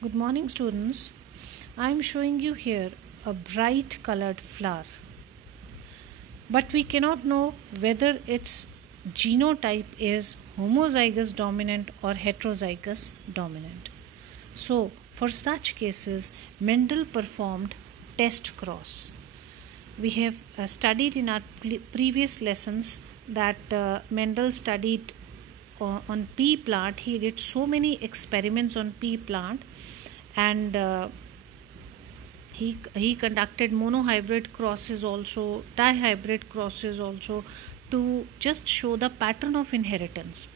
Good morning, students. I am showing you here a bright colored flower, but we cannot know whether its genotype is homozygous dominant or heterozygous dominant. So, for such cases, Mendel performed test cross. We have studied in our previous lessons that Mendel studied on pea plant. He did so many experiments on pea plant, and he conducted monohybrid crosses also, dihybrid crosses also, to just show the pattern of inheritance.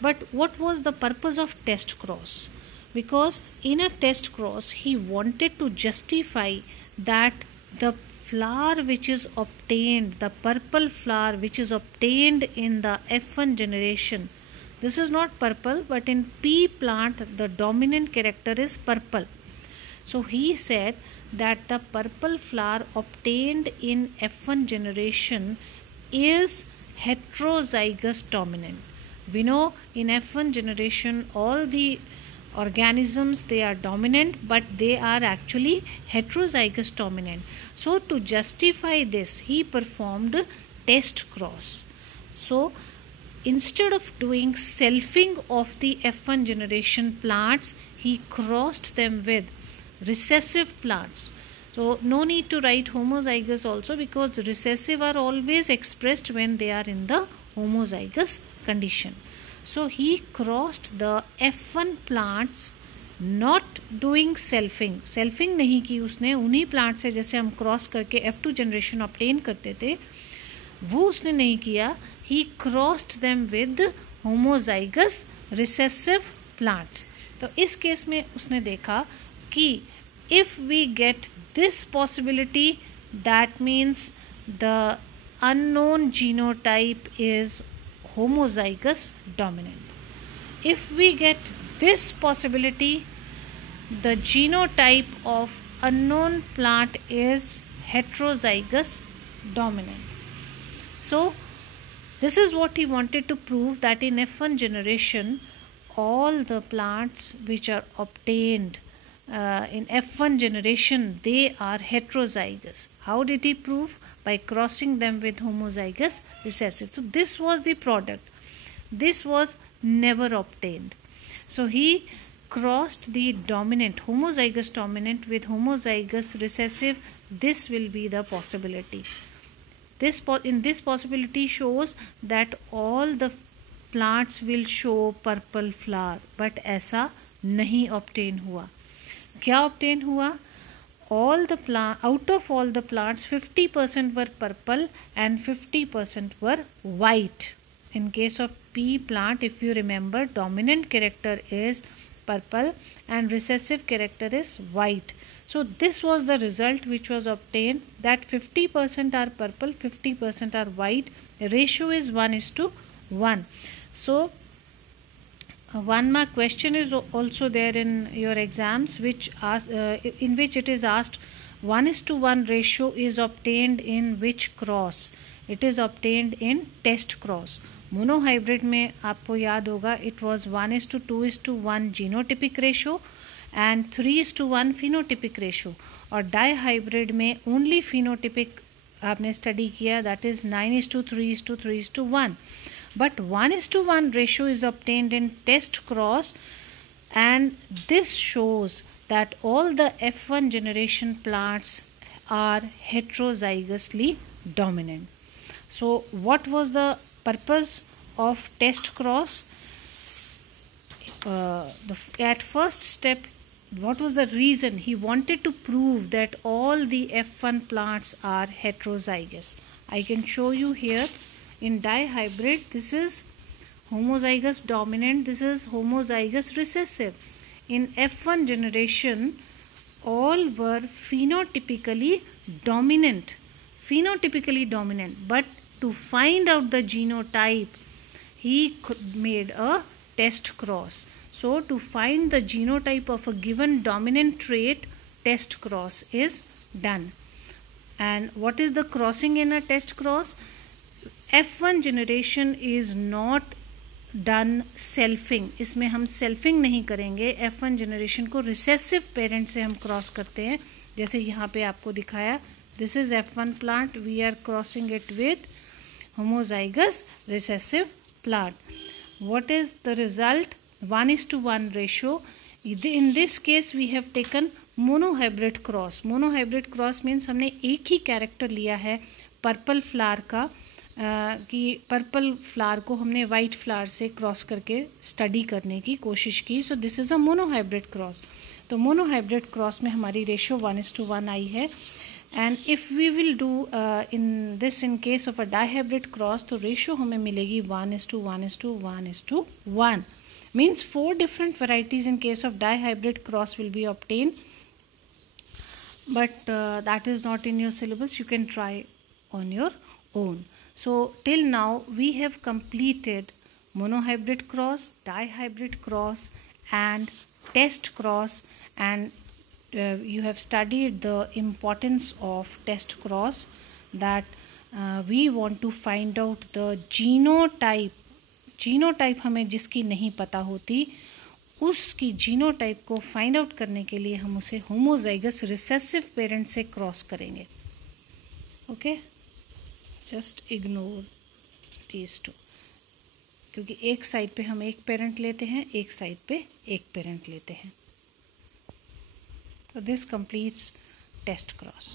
But what was the purpose of test cross? Because in a test cross he wanted to justify that the flower which is obtained, the purple flower which is obtained in the F1 generation, this is not purple, but in pea plant the dominant character is purple. So he said that the purple flower obtained in F1 generation is heterozygous dominant. We know in F1 generation all the organisms, they are dominant, but they are actually heterozygous dominant. So to justify this, he performed test cross. So instead of doing selfing of the F1 generation plants, he crossed them with recessive plants. So no need to write homozygous also, because recessive are always expressed when they are in the homozygous condition. So he crossed the F1 plants, not doing selfing. Selfing नहीं की उसने, उन्हीं plant से जैसे हम cross करके F2 generation obtain करते थे वो उसने नहीं किया. He crossed them with homozygous recessive plants. तो इस केस में उसने देखा कि if we get this possibility, that means the unknown genotype is homozygous dominant. If we get this possibility, the genotype of unknown plant is heterozygous dominant. So this is what he wanted to prove, that in F1 generation all the plants which are obtained in F1 generation, they are heterozygous. How did he prove? By crossing them with homozygous recessive. So this was the product. This was never obtained. So he crossed the dominant, homozygous dominant with homozygous recessive. This will be the possibility. In this possibility shows that all the plants will show purple flower, but ऐसा नहीं obtain हुआ. क्या obtain हुआ? Out of all the plants, 50% were purple and 50% were white. In case of pea plant, if you remember, dominant character is purple and recessive character is white. So this was the result which was obtained, that 50% are purple, 50% are white. Ratio is 1:1. So one mark question is also there in your exams, in which it is asked 1:1 ratio is obtained in which cross? It is obtained in test cross. Monohybrid में आपको याद होगा, it was 1:2:1 genotypic ratio and 3:1 phenotypic ratio. और dihybrid में only phenotypic आपने study किया, that is 9:3:3:1. But 1:1 ratio is obtained in test cross, and this shows that all the F1 generation plants are heterozygously dominant. So what was the purpose of test cross? At first step, what was the reason? He wanted to prove that all the F1 plants are heterozygous. I can show you here. In dihybrid, this is homozygous dominant, this is homozygous recessive. In F1 generation, all were phenotypically dominant. But to find out the genotype, he made a test cross. So to find the genotype of a given dominant trait, test cross is done. And what is the crossing in a test cross? F1 generation is not done selfing, इसमें हम selfing नहीं करेंगे, F1 generation को recessive parent से हम cross करते हैं। जैसे यहाँ पे आपको दिखाया, this is F1 plant, we are crossing it with homozygous recessive plant. What is the result? 1:1 ratio. In this case we have taken monohybrid cross. Monohybrid cross means हमने एक ही कैरेक्टर लिया है पर्पल फ्लावर का, कि purple flower को हमने white flower से cross करके स्टडी करने की कोशिश की. So this is a monohybrid cross. तो मोनोहाइब्रिड क्रॉस में हमारी रेशियो 1:1 आई है. And if we will do in this in case of a dihybrid cross, तो रेशियो हमें मिलेगी 1:1:1:1. Means 4 different varieties in case of dihybrid cross will be obtained, but that is not in your syllabus. You can try on your own. So till now we have completed monohybrid cross, dihybrid cross and test cross, and you have studied the importance of test cross, that we want to find out the genotype. Genotype हमें जिसकी नहीं पता होती, उसकी genotype को find out करने के लिए हम उसे होमोजाइगस रिसेसिव पेरेंट से क्रॉस करेंगे. Okay, just ignore these two, क्योंकि एक साइड पे हम एक पेरेंट लेते हैं, एक साइड पे एक पेरेंट लेते हैं. So this completes test cross.